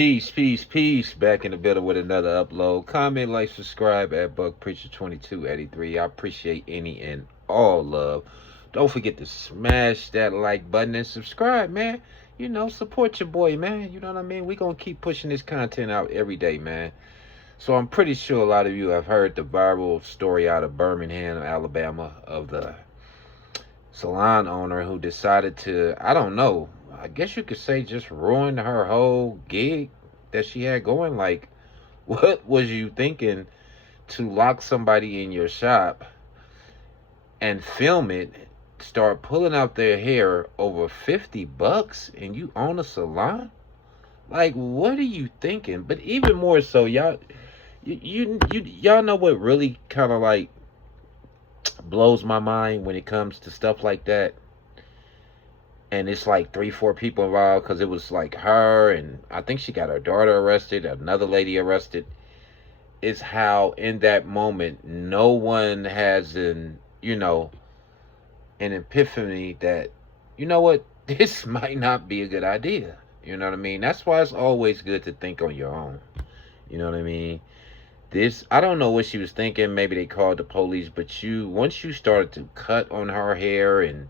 Peace, peace, peace. Back in the building with another upload. Comment, like, subscribe at Buck Preacher 2283. I appreciate any and all love. Don't forget to smash that like button and subscribe, man. Support your boy, man. You know what I mean? We gonna keep pushing this content out every day, man. So I'm pretty sure a lot of you have heard the viral story out of Birmingham, Alabama, of the salon owner who decided to, I don't know, I guess you could say just ruin her whole gig that she had going. Like, what was you thinking to lock somebody in your shop and film it, start pulling out their hair over 50 bucks and you own a salon? Like, what are you thinking? But even more so, y'all know what really kind of like blows my mind when it comes to stuff like that. And it's like 3 4 people involved, because it was like her, and I think she got her daughter arrested, another lady arrested. Is how in that moment no one has an epiphany that, you know what, this might not be a good idea. You know what I mean? That's why it's always good to think on your own. You know what I mean? This, I don't know what she was thinking. Maybe they called the police, but once you started to cut on her hair and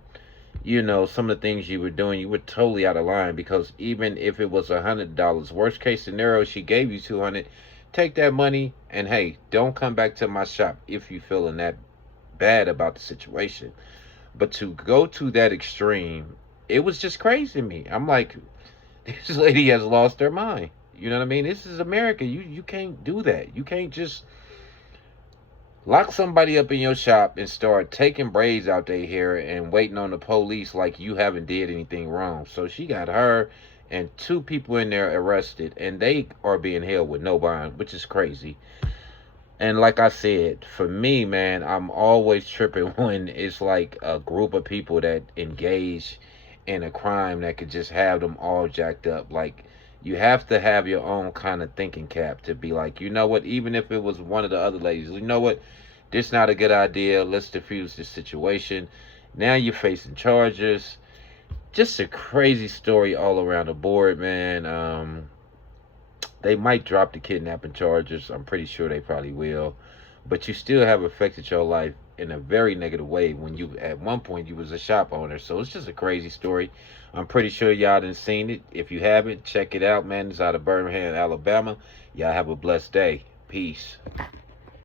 some of the things you were doing, you were totally out of line. Because even if it was $100, worst case scenario, she gave you 200. Take that money and, hey, don't come back to my shop if you feeling that bad about the situation. But to go to that extreme, it was just crazy to me. I'm like, this lady has lost her mind. You know what I mean? This is America. You can't do that. You can't just lock somebody up in your shop and start taking braids out their hair and waiting on the police like you haven't did anything wrong. So she got her and 2 people in there arrested, and they are being held with no bond, which is crazy. And like I said, for me, man, I'm always tripping when it's like a group of people that engage in a crime that could just have them all jacked up. Like, you have to have your own kind of thinking cap to be like, you know what, even if it was one of the other ladies, you know what, this not a good idea. Let's diffuse this situation. Now you're facing charges. Just a crazy story all around the board, man. They might drop the kidnapping charges. I'm pretty sure they probably will. But you still have affected your life in a very negative way when you, at one point, you was a shop owner. So it's just a crazy story. I'm pretty sure y'all done seen it. If you haven't, check it out, man. It's out of Birmingham, Alabama. Y'all have a blessed day. Peace.